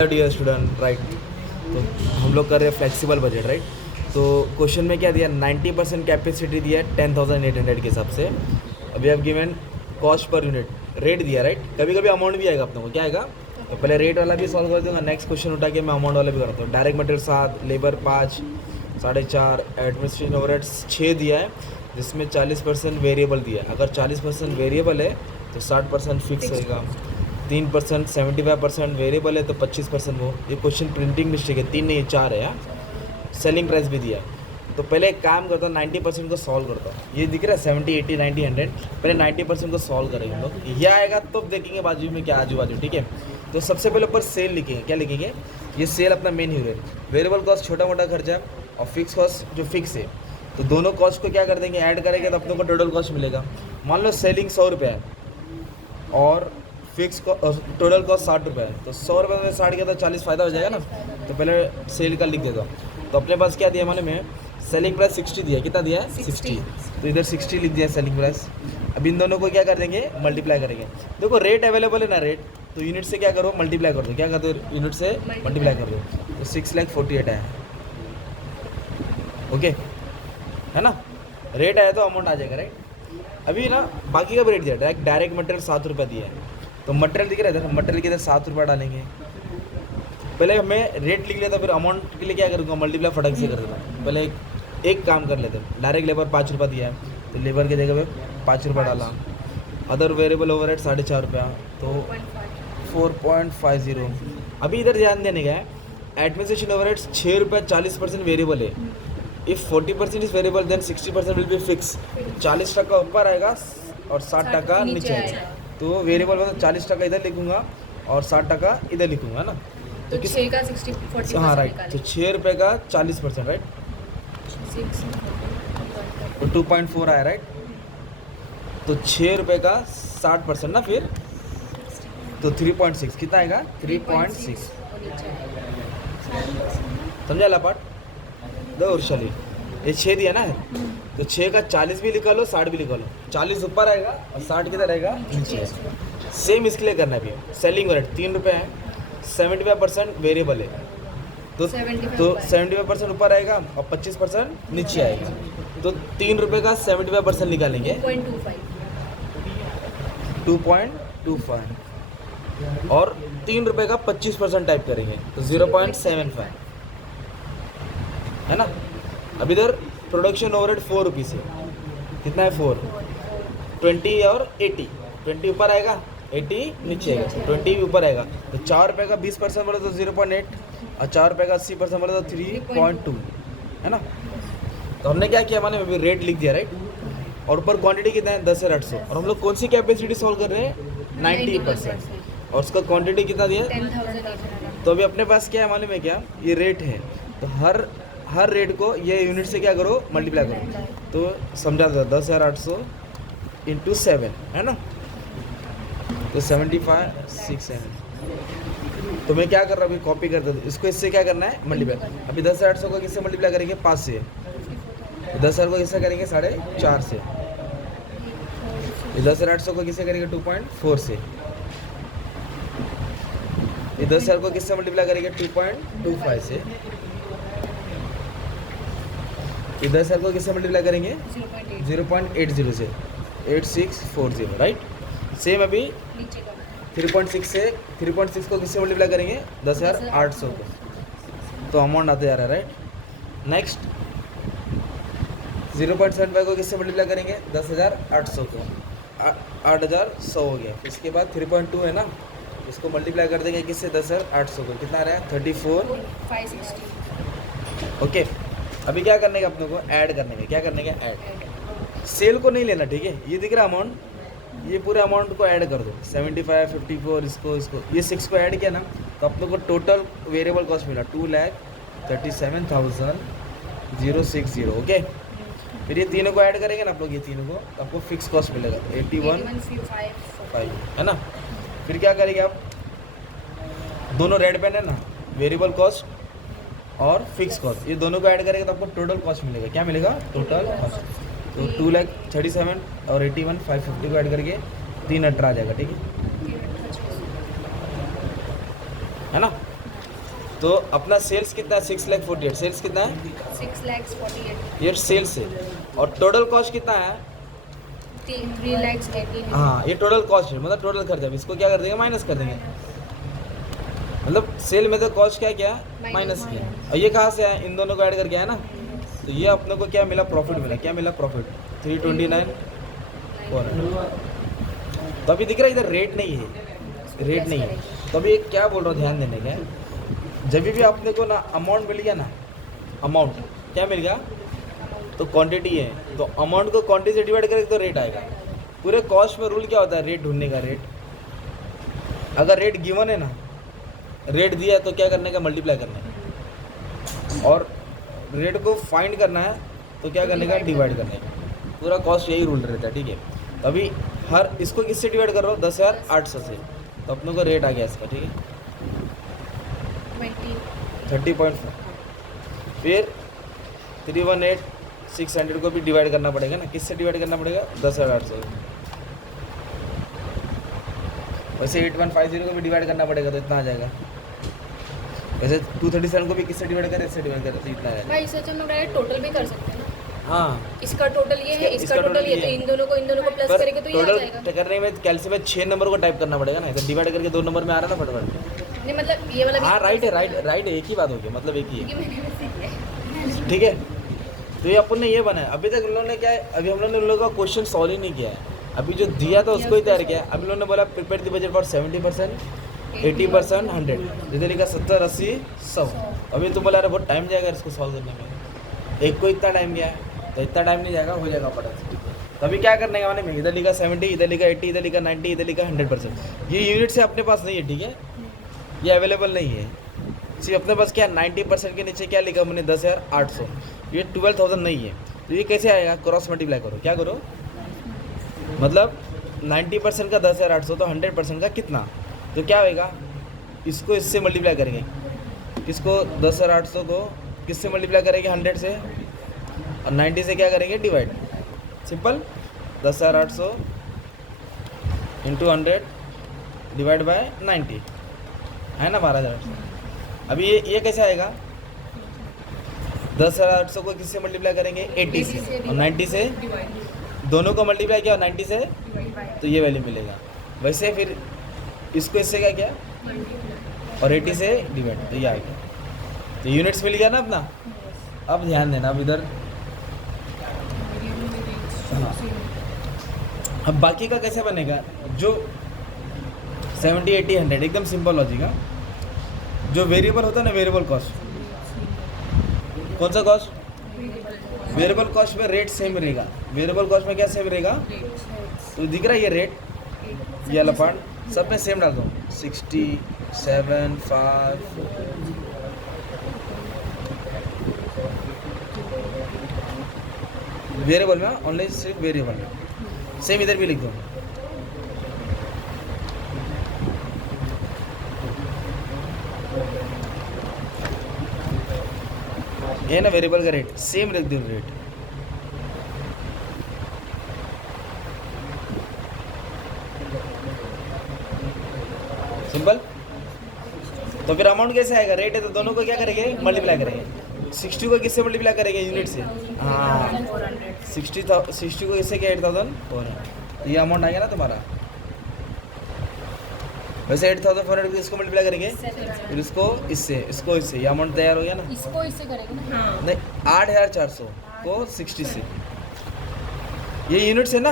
Dear student right. तो हम लोग कर रहे हैं फ्लेक्सिबल बजट राइट। तो क्वेश्चन में क्या दिया, 90% कैपेसिटी दिया है 10,800 के हिसाब से। अभी आप given cost per unit rate दिया राइट। कभी कभी अमाउंट भी आएगा अपने को, क्या आएगा। तो पहले रेट वाला भी सॉल्व कर दूंगा, नेक्स्ट क्वेश्चन उठा के मैं अमाउंट वाला भी करता हूँ। Direct material 7, labour 5, 4.5, administration overheads 6 दिया है, जिसमें 40% वेरिएबल दिया है। अगर 40% वेरिएबल है तो 60% फिक्स होएगा। 3% 75% वेरिएबल है तो 25% वो। ये क्वेश्चन प्रिंटिंग मिस्टेक है, 3 नहीं 4 है यार। सेलिंग प्राइस भी दिया है। तो पहले एक काम करता हूँ, 90% को सॉल्व करता हूँ। ये दिख रहा है 70, 80, 90, 100। पहले 90% को सॉल्व करेंगे हम लोग। यह आएगा तो देखेंगे बाजू में क्या आजू बाजू, ठीक है। तो सबसे पहले ऊपर सेल लिखेंगे, क्या लिखेंगे, ये सेल अपना मेन हीरो है। वेरिएबल कॉस्ट छोटा मोटा खर्चा और फिक्स कॉस्ट जो फिक्स है, तो दोनों कॉस्ट को क्या कर देंगे, ऐड करेंगे तो अपने को टोटल कॉस्ट मिलेगा। मान लो सेलिंग 100 रुपये है और फिक्स टोटल कॉस्ट 60 रुपये है, तो 100 रुपये में 60 किया तो 40 फ़ायदा हो जाएगा ना। तो पहले सेल का लिख देता हूँ। तो अपने पास क्या दिया मालूम है, सेलिंग प्राइस 60 दिया है। कितना दिया है 60। तो इधर 60 लिख दिया है सेलिंग प्राइस। अब इन दोनों को क्या कर देंगे, मल्टीप्लाई करेंगे। देखो रेट अवेलेबल है ना, रेट तो यूनिट से क्या करो, मल्टीप्लाई कर दो। क्या कर दो, यूनिट से मल्टीप्लाई कर दो। तो 6,48,000 आया, ओके है ना। रेट आया तो अमाउंट आ जाएगा राइट। अभी ना बाकी का भी रेट दिया, डायरेक्ट मटेरियल 7 रुपये दिया है। तो मटेरियल दिख रहा है इधर, मटेरियल के इधर 7 रुपये डालेंगे। पहले मैं रेट लिख लेता, फिर अमाउंट के लिए क्या करूँगा, मल्टीप्लाई फटक से कर देता। पहले एक काम कर लेते हैं। डायरेक्ट लेबर 5 रुपये दिया है, तो लेबर की जगह पे 5 रुपये डाला। अदर वेरिएबल ओवरहेड 4.5 रुपया, तो 4.50। अभी इधर ध्यान देने का है, एडमिनिस्ट्रेशन ओवरहेड 6 रुपये, 40% वेरिएबल है। If 40% is variable then 60% will be fix. 40% ऊपर आएगा और 60% नीचे आएगा। तो वेरिएबल मतलब 40% इधर लिखूंगा और 60% इधर लिखूंगा ना। तो 6 का 60-40%। हाँ राइट। तो 6 रुपये का 40% राइट, 6 तो 2.4 आया राइट। तो 6 रुपये का 60% ना, फिर तो 3.6 कितना आएगा, 3.6। समझा ला पार्ट दो चलिए। ये 6 दिया ना, तो 6 का 40 भी लिखा लो, 60 भी लिखा लो। 40 ऊपर आएगा और 60 किधर रहेगा, नीचे आएगा। सेम इसके लिए करना है भी। सेलिंग रेट 3 रुपये है, 75% वेरिएबल है, तो 75% ऊपर आएगा और 25% नीचे आएगा। तो 3 रुपये का 75% निकालेंगे, 2.25, और 3 रुपये का 25% टाइप करेंगे तो 0.75 है ना। अब इधर प्रोडक्शन ओवरहेड 4 रुपीज़ है, कितना है 4, 20 और 80। 20 ऊपर आएगा, 80 नीचे आएगा, 20 भी ऊपर आएगा। तो 4 रुपये का 20% बोले तो 0.8, और 4 रुपये का 80% बोले तो 3.2 है ना। तो हमने क्या किया, मैंने अभी रेट लिख दिया राइट, और ऊपर क्वांटिटी कितना है 10,800। और हम लोग कौन सी कैपेसिटी सॉल्व कर रहे हैं, 90%, और उसका क्वांटिटी कितना दिया, 10,800। तो अभी अपने पास क्या है मालूम है क्या, ये रेट है। तो हर रेट को ये यूनिट से क्या करो, मल्टीप्लाई करो। तो समझा था 10,800 इंटू 7 है ना, तो 7567। तो मैं क्या कर रहा हूँ, अभी कॉपी कर देता हूँ इसको, इससे क्या करना है, मल्टीप्लाई। अभी 10,800 को किससे मल्टीप्लाई करेंगे, 5 से। 10,000 को किससे करेंगे, 4.5 से। 10,800 को किससे करेंगे, 2.4 से। 10,000 को किससे मल्टीप्लाई करेंगे, 2.25 से। 10,000 को किससे मल्टीप्लाई करेंगे, 0.80 से, 8640 राइट। सेम अभी 3.6 से, 3.6 को किससे मल्टीप्लाई करेंगे, 10,800 को। तो अमाउंट आते जा रहा है राइट। नेक्स्ट 0.75 को किससे मल्टीप्लाई करेंगे, 10,800 को, 8,100 हो गया। इसके बाद 3.2 है ना, इसको मल्टीप्लाई कर देंगे किससे, 10,800 को, कितना आ रहा है 34,560। ओके। अभी क्या करने का अपने को, ऐड करने का, क्या करने का, ऐड। सेल को नहीं लेना, ठीक है। ये दिख रहा अमाउंट, ये पूरे अमाउंट को ऐड कर दो, 75, 54, इसको ये 6 को ऐड किया ना, तो अपने को टोटल वेरिएबल कॉस्ट मिला 2,37,060। ओके। फिर ये तीनों को ऐड करेंगे ना आप लोग, ये तीनों को, तो आपको फिक्स कॉस्ट मिलेगा 81,5 है ना। फिर क्या करेंगे आप, दोनों रेड पेन है ना, वेरिएबल कॉस्ट और फिक्स कॉस्ट, ये दोनों को ऐड करेंगे तो आपको टोटल कॉस्ट मिलेगा। क्या मिलेगा, टोटल कॉस्ट। तो 2,37,000 और 81,550 को ऐड करके 3,18 आ जाएगा, ठीक है ना। तो अपना सेल्स कितना है 6,48,000 सेल्स कितना है 6 lakhs 48. ये सेल्स है और टोटल कॉस्ट कितना है 3 lakhs 18. हाँ ये टोटल कॉस्ट है मतलब टोटल खर्चा इसको क्या कर देंगे माइनस कर देंगे मतलब सेल में तो कॉस्ट क्या क्या माइनस किया और ये कहाँ से है इन दोनों को ऐड करके है ना तो ये अपने को क्या मिला प्रॉफिट मिला क्या मिला प्रॉफिट 329 तो अभी दिख रहा है इधर रेट नहीं है रेट नहीं है तो अभी एक क्या बोल रहा हूँ ध्यान देने का जब भी अपने को ना अमाउंट मिल गया ना अमाउंट क्या मिल गया तो क्वांटिटी है तो अमाउंट को क्वांटिटी से डिवाइड करेंगे तो रेट आएगा पूरे कॉस्ट में रूल क्या होता है रेट ढूंढने का रेट अगर रेट गिवन है ना रेट दिया है तो क्या करने का मल्टीप्लाई करने का और रेट को फाइंड करना है तो क्या करने का डिवाइड करने का पूरा कॉस्ट यही रूल रहता है ठीक है तो अभी हर इसको किससे डिवाइड कर रहा हूँ 10,800 से तो अपने को रेट आ गया इसका ठीक है 30.4 फिर 318,600 को भी डिवाइड करना पड़ेगा ना किससे डिवाइड करना पड़ेगा 10,800 वैसे 8150 को भी डिवाइड करना पड़ेगा तो इतना आ जाएगा वैसे 237 को भी किससे डिवाइड करें इससे डिवाइड करें तो इतना आएगा भाई इसे तो हम डायरेक्ट टोटल भी कर सकते हैं ना हाँ इसका टोटल ये है इसका टोटल ये तो इन दोनों को प्लस पर करेंगे तो ये आ टोटल जाएगा करने में कैलसी में 6 नंबर को टाइप करना पड़ेगा ना इधर डिवाइड करके 2 नंबर में आ रहा है ना फटाफट नहीं मतलब ये वाला भी हाँ राइट है एक ही बात हो गई मतलब एक ही है क्योंकि मैंने वैसे किया है। ठीक है तो ये अपन ने ये बनाया अभी तक उन लोगों ने क्या है अभी हम लोगों ने उन लोगों का क्वेश्चन सॉल्व ही नहीं किया है अभी जो दिया था उसको ही तैयार किया है। अभी उन लोगों ने बोला प्रिपेयर द बजट फॉर 70% 80% 100 जैसे लिखा 70 80 100 अभी तुम बोला रहे बहुत टाइम जाएगा इसको सॉल्व करने में एक को इतना टाइम गया है तो इतना टाइम नहीं जाएगा हो जाएगा फटाफट तो अभी क्या करने का मैंने इधर लिखा 70 इधर लिखा 80 इधर लिखा 90 इधर लिखा 100% ये यूनिट से अपने पास नहीं है ठीक है ये अवेलेबल नहीं है सिर्फ अपने पास क्या 90% के नीचे क्या लिखा मैंने 10,800 ये 12,000 नहीं है तो ये कैसे आएगा क्रॉस मल्टीप्लाई करो क्या करो मतलब 90% का 10,800 तो 100% का कितना तो क्या होएगा इसको इससे मल्टीप्लाई करेंगे किसको 10,800 को किससे मल्टीप्लाई करेंगे 100 से और 90 से क्या करेंगे divide simple 10,800 into 100 divide by 90 है ना 12,800 अभी ये कैसे आएगा 10,800 को किससे मल्टीप्लाई करेंगे 80 से और 90 से दोनों को मल्टीप्लाई किया 90 से तो ये वैल्यू मिलेगा वैसे फिर इसको इससे क्या किया और 80 से डिवाइड तो ये आ गया तो यूनिट्स मिल गया ना अपना अब ध्यान देना अब इधर हाँ अब बाकी का कैसे बनेगा जो 70 80 100 एकदम सिंपल लॉजिक है जो वेरिएबल होता है ना वेरिएबल कॉस्ट कौन सा कॉस्ट वेरिएबल कॉस्ट में रेट सेम रहेगा वेरिएबल कॉस्ट में क्या सेम रहेगा तो दिख रहा है ये रेट ये वाला पार्ट सब में सेम डाल दो 67 5 वेरिएबल में ओनली सिर्फ वेरिएबल में सेम इधर भी लिख दो ये ना वेरिएबल का रेट सेम लिख दो रेट सिंपल तो फिर अमाउंट कैसे आएगा रेट है तो दोनों को क्या करेंगे मल्टीप्लाई करेंगे 60 को किससे मल्टीप्लाई करेंगे यूनिट से हाँ 60 को इससे क्या 8,400 तो ये अमाउंट आएगा ना तुम्हारा वैसे 8,400 को इसको मल्टीप्लाई करेंगे फिर इसको इससे ये अमाउंट तैयार हो गया ना इसको इससे करेंगे ना हाँ। नहीं 8,400 को 60 से ये यूनिट से ना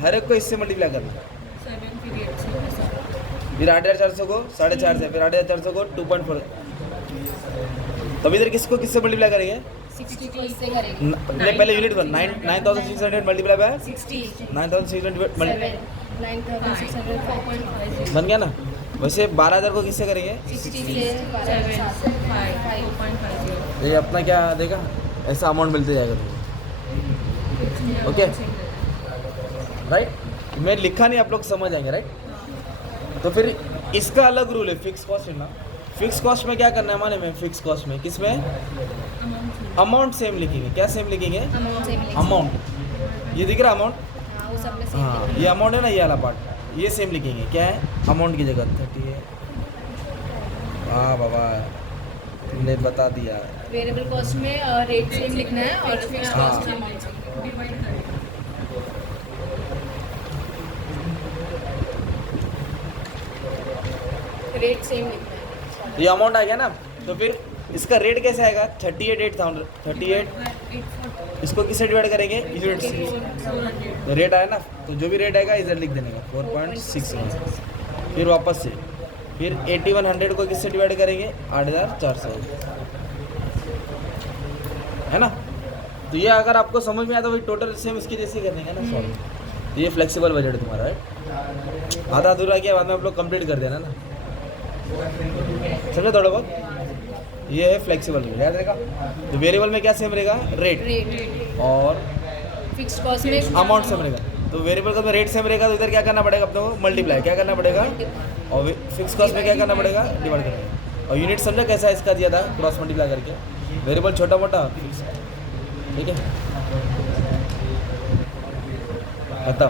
हर एक को इससे मल्टीप्लाई करना फिर 8,400 को 4.5 से फिर 8,400 को 2.4 तब इधर किसको किससे मल्टीप्लाई करेंगे 60 को इससे करेंगे पहले यूनिट को 9,600 मल्टीप्लाई बाय 9,600 बन गया ना वैसे 12,000 को किससे करेंगे 60 से 5.50 ये अपना क्या देगा ऐसा अमाउंट मिलते जाएगा तुमको ओके राइट मैं लिखा नहीं आप लोग समझ आएंगे राइट तो फिर इसका अलग रूल है फिक्स कॉस्ट है ना फिक्स कॉस्ट में क्या करना है हमारे में फिक्स कॉस्ट में किस में अमाउंट सेम लिखेंगे क्या सेम लिखेंगे अमाउंट ये दिख रहा अमाउंट हाँ ये अमाउंट है ना ये वाला पार्ट ये सेम लिखेंगे क्या है अमाउंट की जगह 30 है हाँ बाबा तुमने बता दिया। वेरिएबल कॉस्ट में रेट सेम लिखना है और फिक्स हाँ। कॉस्ट में अमाउंट सेम। रेट सेम लिखना है। ये अमाउंट आ गया ना, तो फिर इसका रेट कैसे आएगा? 38,000 38 इसको किससे डिवाइड करेंगे? यूनिट से। तो रेट आया ना, तो जो भी रेट आएगा इधर लिख देने का 4.61। फिर वापस से फिर 8100 को किससे डिवाइड करेंगे? 8400, है ना। तो ये अगर आपको समझ में आया तो वही टोटल सेम इसके जैसे करने का ना सॉल्व। तो ये फ्लेक्सिबल बजट है तुम्हारा, है। आधा अधूरा किया, बाद में आप लोग कंप्लीट कर देना ना, समझे थोड़ा बहुत। ये है फ्लेक्सिबल बजट, याद रहेगा। तो वेरिएबल में क्या सेम रहेगा? रेट। रेट और फिक्स कॉस्ट में अमाउंट सेम रहेगा। तो वेरिएबल का तो रेट सेम रहेगा, तो इधर क्या करना पड़ेगा अपने को? मल्टीप्लाई क्या करना पड़ेगा? और फिक्स कॉस्ट में क्या करना पड़ेगा? डिवाइड करना। और यूनिट समझा कैसा इसका दिया था? क्रॉस मल्टीप्लाई करके। वेरिएबल छोटा मोटा, फिक्स, ठीक है, खत्म।